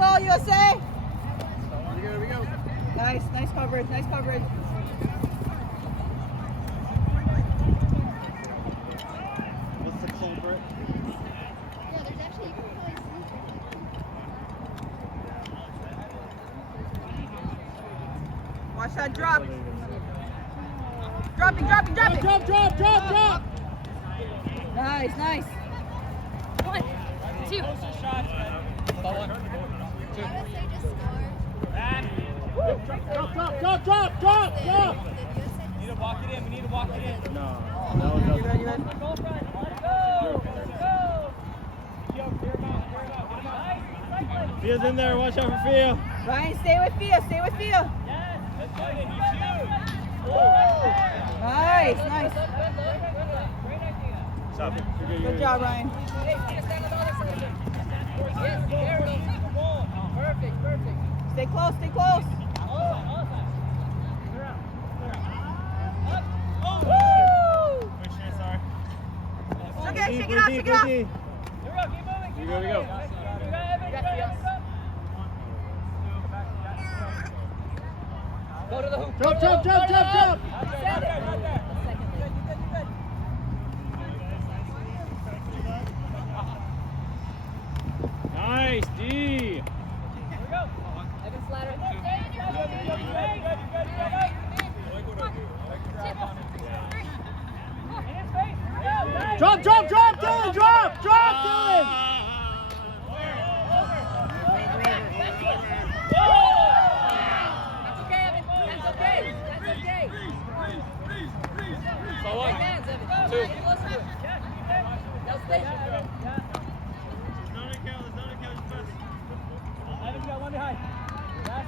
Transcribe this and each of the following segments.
goal, USA. Here we go. Nice coverage, nice coverage. What's the culprit? Yeah, there's actually, you can probably see. Watch that drop. Drop it. Drop! Nice. 1, 2. USA just scored. Drop! We need to walk it in. No, that was nothing. You good? Go! Fia's in there, watch out for Fia. Ryan, stay with Fia. Yes, that's good. He's huge. Nice. Great idea. Stop it. Good job, Ryan. Hey, stand on the other side. Yes, there it is. Perfect. Stay close. All side. Woo! Wait, Shane, sorry. It's okay, shake it off. Here we go, keep moving. Here we go. Go to the hoop. Jump! Send it. Nice, D. Here we go. Evan Slatter. Drop, Dylan! Drop, Dylan! That's okay, Evan. That's okay. So what? Big hands, Evan. 2. Get closer to it. Now stay. Evan, you got one behind.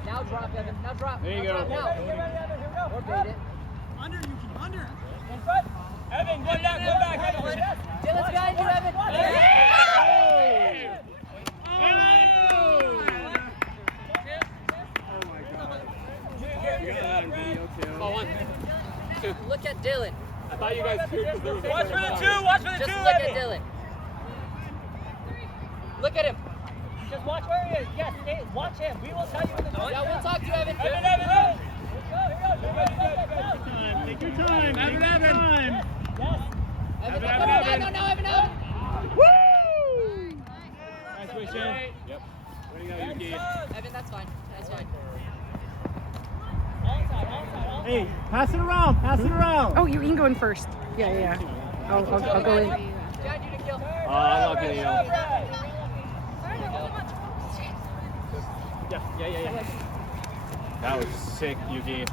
Now drop, Evan. Now drop. There you Now go. drop now. Get ready, Evan. Here we go. Or bait it. Under, you can under. In front. Evan, go back, Evan. Dylan's behind you, Evan. Look at Dylan. I thought you guys threw because there was Watch for the two, Just look at Dylan. Look at him. Just watch where he is. Yes, stay. Watch him. We will tell you when the Yeah, we'll talk to you, Evan. Evan. Here we go. Take your time. Yes. Evan, no, Evan. Woo! Nice switch, Shane. Yep. Way to go, Yuki. Evan, that's fine. Onside. Hey, pass it around. Oh, you can go in first. Yeah. I'll go in. Behind you to kill. I'm not gonna yell. Yeah. That was sick, Yuki.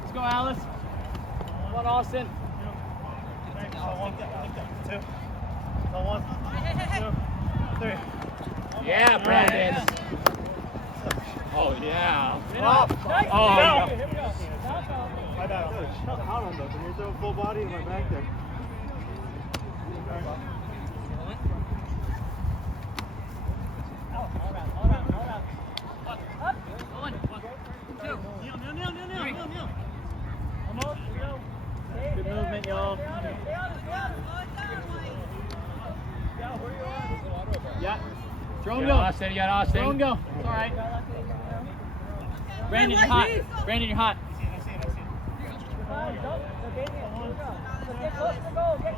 Let's go, Alice. Come on, Austin. 2. 1. 2. 3. Yeah, Brandon. Oh, yeah. Nice. Oh, Here we go. my bad. Out on those. When you're throwing full body in my back there. All around. Up. 1, 2. Kneel. Almost. Here we go. Good movement, y'all. Stay on it. Yeah, where you at? Yeah. Throw and go. Austin, you got Austin. Throw and go. It's all right. Brandon, you're hot. Brandon, you're hot. Get close to the goal. Let's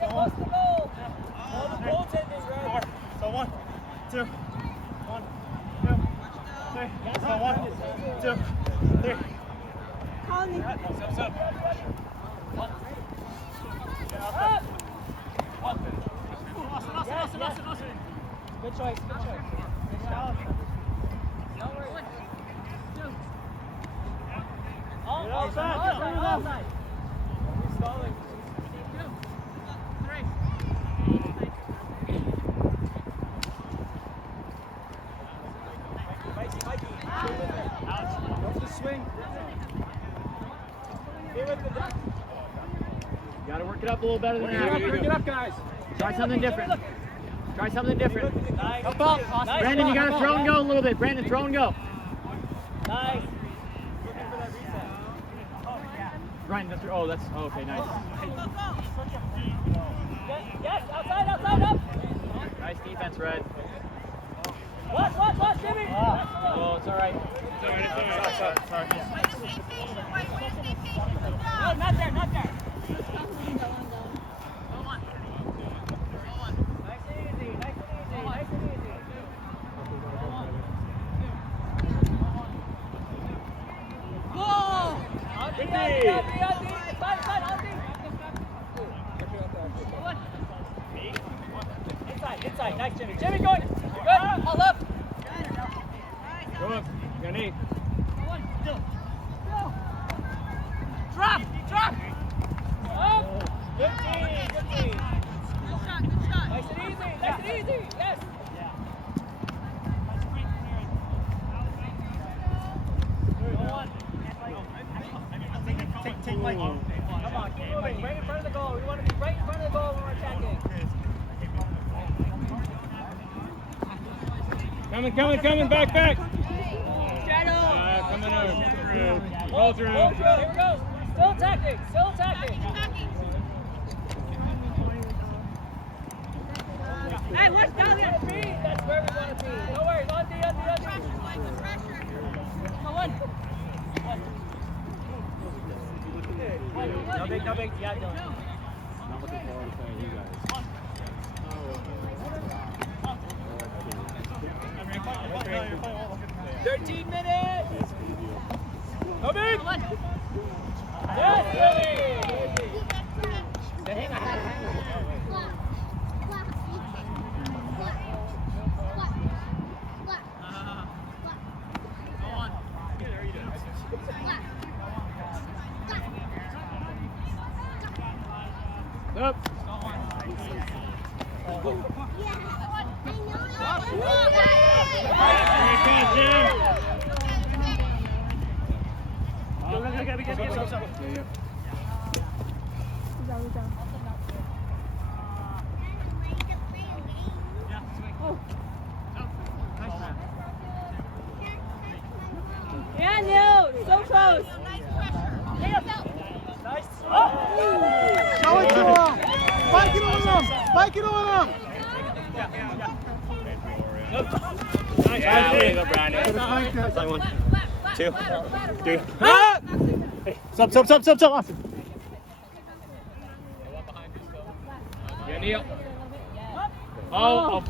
get close to the goal. All the goaltenders, right? So 1, 2, 1, 2, 3. So 1, 2, 3. Conley. Up. Austin. Good choice. All side. Stalling. 3. Mikey. What's the swing? Stay with the duck. You gotta work it up a little better than that. Work it up, guys. Try something different. Nice. Up. Brandon, you gotta throw and go a little bit. Brandon, throw and go. Nice. Looking for that reset. Ryan, that's oh, that's oh, okay, nice. Yes, outside, up. Nice defense, Red. Watch, Jimmy. Oh, it's all right. Sorry. No, not there. Nice and easy. Goal! Auntie. Side, Auntie. Inside. Nice, Jimmy. Jimmy, going. Good. All up. Go up. Got eight. Drop! Up. Good team. Good shot. Nice and easy. Yes. Take Mike. Come on, keep moving. Right in front of the goal. We want to be right in front of the goal when we're attacking. Coming, back. Shadow. Coming over. Hold through. Here we go. Still attacking. Hey, what's down there? That's where we want to be. No worries. Auntie. Come on. No big. Yeah, no. Not looking forward to playing you guys. 13 minutes. Come in. Yes, Jimmy. Hang on. Up. Daniel, so close. Nice. Oh. Show it to him. Spike it on him. Nice. There you go, Brandon. That's like 1, 2, 3. Ah! Hey, stop. Yeah, Neil. Oh.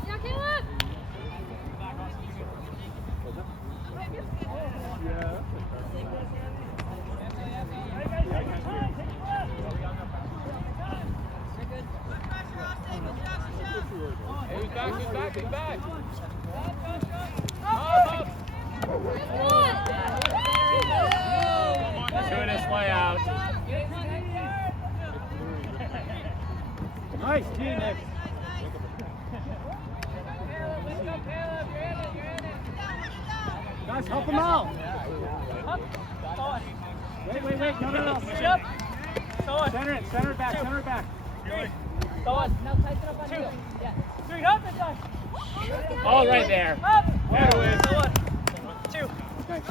He's back. Doing his way out. Nice team, Nick. Guys, help him out. Wait. No. Push up. Center it back. Go on. Now tighten up on 2. Yeah. 3 up this time. All right there. Up. There it is. Go on. 2. Nice.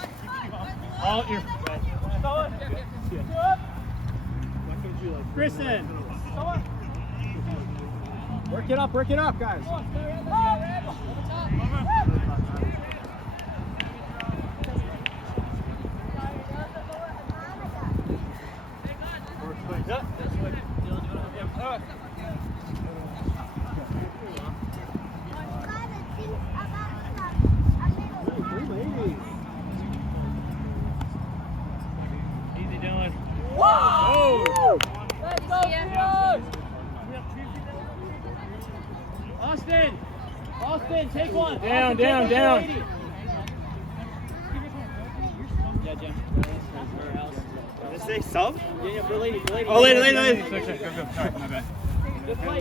All your. Go on. 2 up. Kristen. Go on. Work it up, guys. Up. Easy, Dylan. Whoa! Let's go, Field! Austin, take one. Down. Yeah, Jim. Did it say sub? Yeah, for lady. Oh, lady. Go. Sorry, my bad. Good play.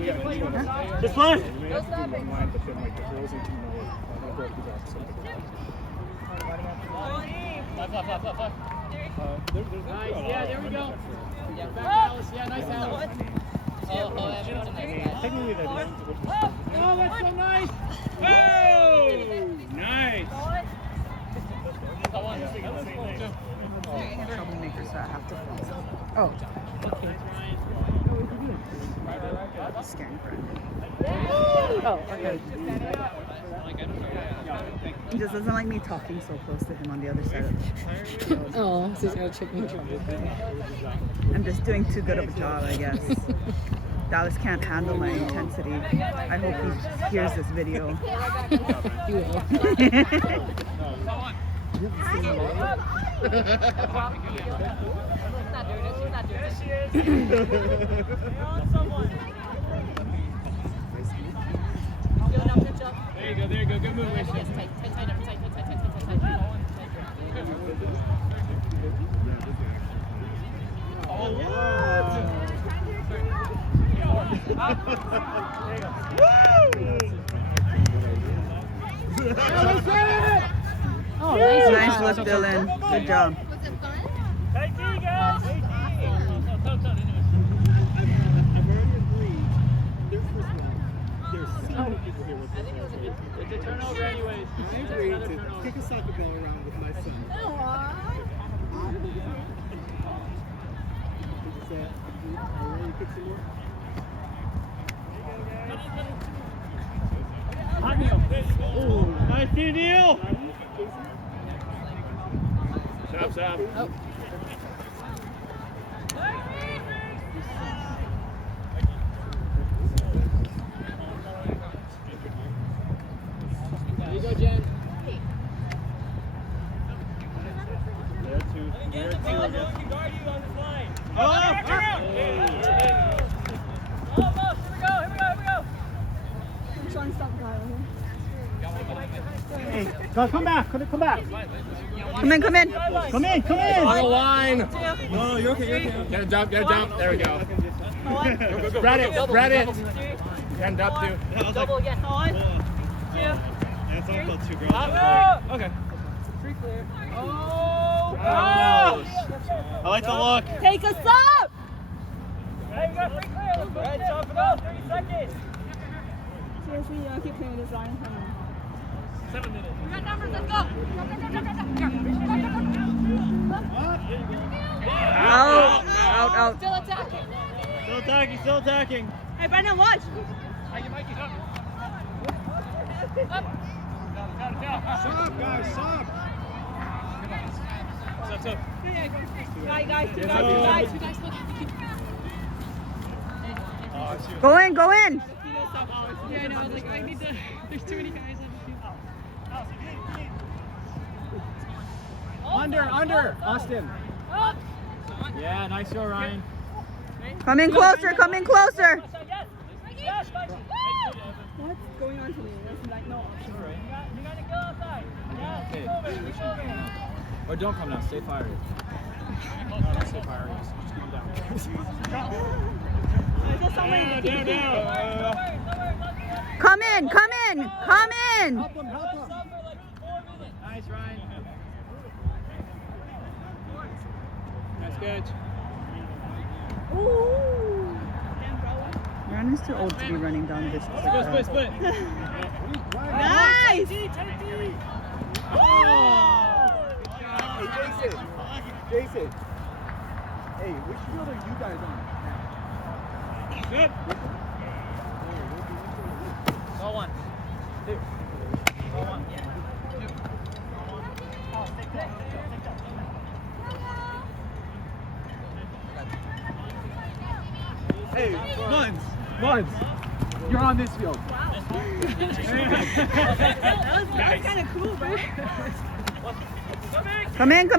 Just fun. No stopping. Left. Nice. Yeah, there we go. Yeah, back Alice. Yeah, nice Alice. Technically, that is. Oh, that's so nice. Oh, nice. troublemaker, so I have to film. Oh. Okay. Scaring friend. Oh, okay. He just doesn't like me talking so close to him on the other side of the Oh, so he's gonna check me. I'm just doing too good of a job, I guess. Dallas can't handle my intensity. I hope he hears this video. He will. There you go. Good move, Wish. Oh, nice. Nice look, Dylan. Good job. Was it fun? Hey, guys! I've already agreed. There's so many people here with this. It's a turnover anyways. I agreed to kick a soccer ball around with my son. Did you say, are you ready to kick some more? Oh, nice deal! Stop. Oh. There you go, Jen. There two. Hey, come back. Come in. Come in. On the line! No, you're okay. Get a jump. There we go. Spread it. End up two. Double again. One, two. That's all about two girls. Okay. Free clear. Oh! I like the look. Take us up! Hey, you got free clear. Let's go. Right, chop it up. 30 seconds. Seriously, you keep playing this line. 7 minutes. We got numbers. Let's go. Out. Still attacking. Still attacking. Hey, Brendan, watch. Stop, guys, stop! Stop. Guys. Go in. Yeah, I know. I was like, I need to. There's too many guys on the field. Under, Austin. Yeah, nice show, Ryan. Come in closer. What's going on today? It's like, no. You gotta go outside. Okay. Or don't come down, stay fiery. Don't stay fiery, just come down. Come in. Help him! Nice, Ryan. Nice catch. Ryan is too old to be running down this. Split. Nice! Jason! Hey, which field are you guys on? Good. Ball 1. 2. Ball 1. Yeah. 2. Hey, Muns! You're on this field. That was kind of cool, bro. Come in. Oh,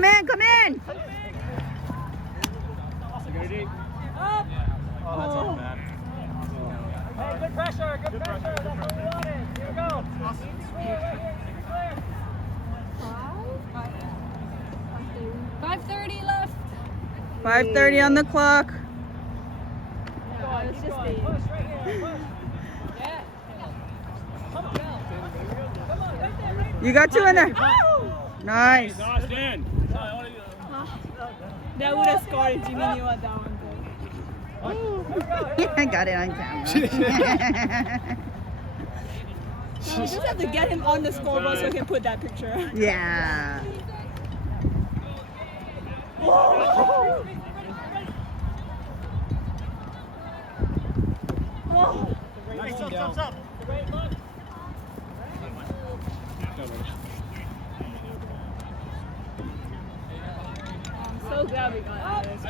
that's not bad. Hey, good pressure. That's what we wanted. Here we go. 5:30 left. 5:30 on the clock. You got two in there. Nice. Austin. That would have scored if Jimmy knew what that one I got it on camera. We just have to get him on the scoreboard so he can put that picture. Yeah. Nice team down. So glad we got this.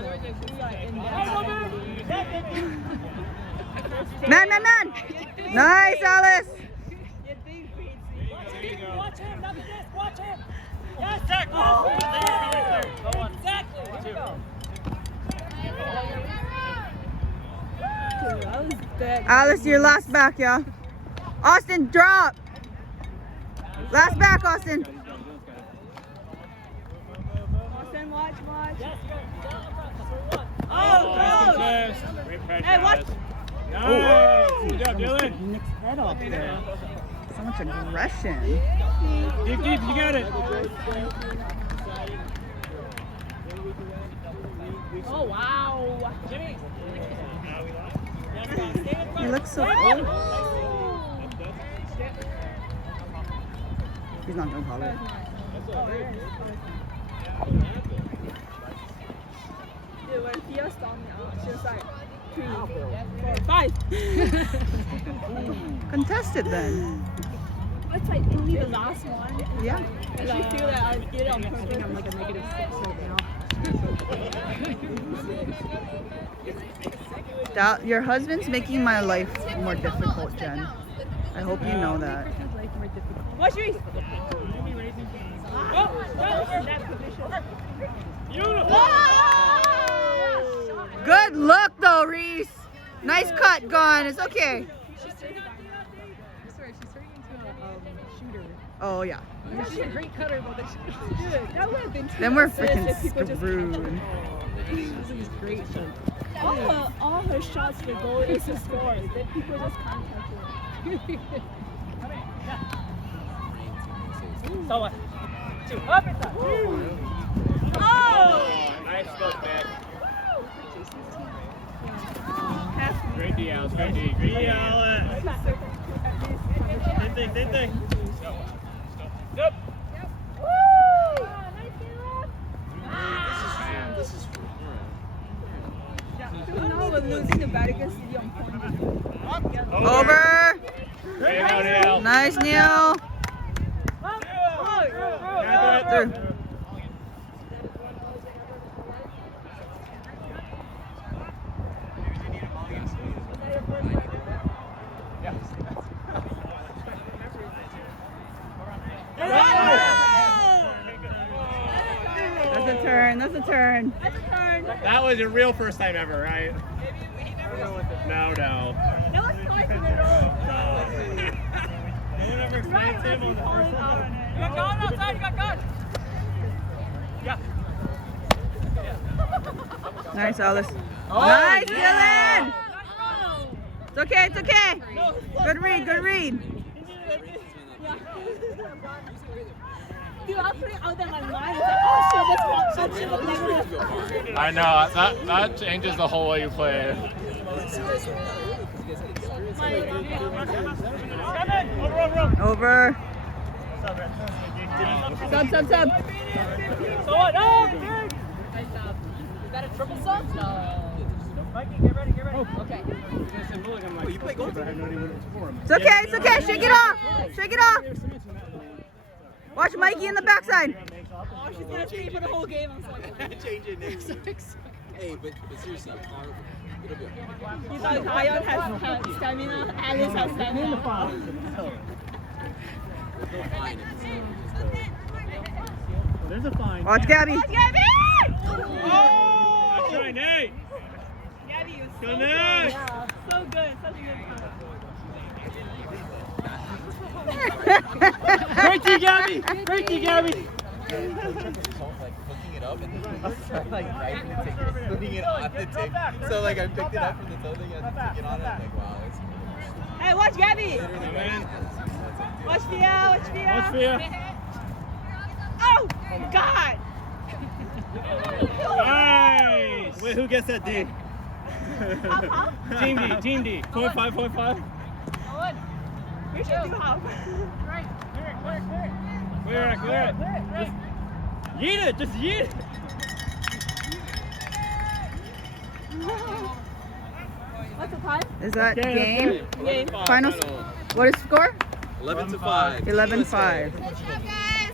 Man. Nice, Alice. Watch him, nothing this, watch him! Yes, exactly! Alice, your last back, y'all. Austin, drop. Last back, Austin. Austin, watch. Great pressure. Hey, watch. Nice. Good job, Dylan. Nick's head off there. So much aggression. Deep, you got it. Oh, wow! Jimmy! He looks so old. He's not gonna call it. Dude, when Thea stomped me out, she was like, 2, 4, 5. Contested then. It's like only the last one. Yeah. I actually feel that I did it on purpose. I think I'm like a -6 right now. Your husband's making my life more difficult, Jen. I hope you know that. Watch Reese! Go! In that position. Good look though, Reese. Nice cut, gone. It's okay. She's turning into a shooter. Oh yeah. She's a great cutter, but then Dude, that would have been too Then we're assists freaking if people just screwed. she's great. all her shots for goal is to score. Then people just can't touch it. So what? 2 up inside. Oh! Nice go back. Half Great D, Alice. Great D. Same thing. Yep. Now we're losing the Vatican City on point. Over. Great go, Neil. Nice, Neil. Through. That's a turn. That was your real first time ever, right? No. That was twice in a row. No one ever explains him on the first one. You got gone outside, you got gone. Yeah. Nice, Alice. Nice, Dylan. It's okay. Good read. Dude, I put it out there in my mind. I was like, oh shit, that's what negative. I know, that changes the whole way you play. Over. Sub. So what? No, dude! Is that a triple sub? No. Mikey, get ready. Okay. You play goalkeeper, I have no idea what it's for. It's okay. Shake it off. Watch Mikey in the backside. Oh, she's gonna stay for the whole game. I'm sorry. Change it next. Hey, but seriously, it'll be okay. You thought Kion has stamina, Alice has stamina. There's a fine. Watch Gabby. That's right, Nate. Gabby, you Go Nate. so good. Such a good Great D, Gabby. Like hooking it up and then like right in the ticket, putting it on the ticket. So like I picked it up from the toe thing and took it on it. I'm like, wow, it's Hey, watch Gabby. Watch Fia. Oh, God. Nice. Wait, who gets that D? Team D. 0.5. We should do half. Clear it. Just yeet it. What's the time? Is that game? Game. Final. What is score? 11-5. 11-5. Good job, guys.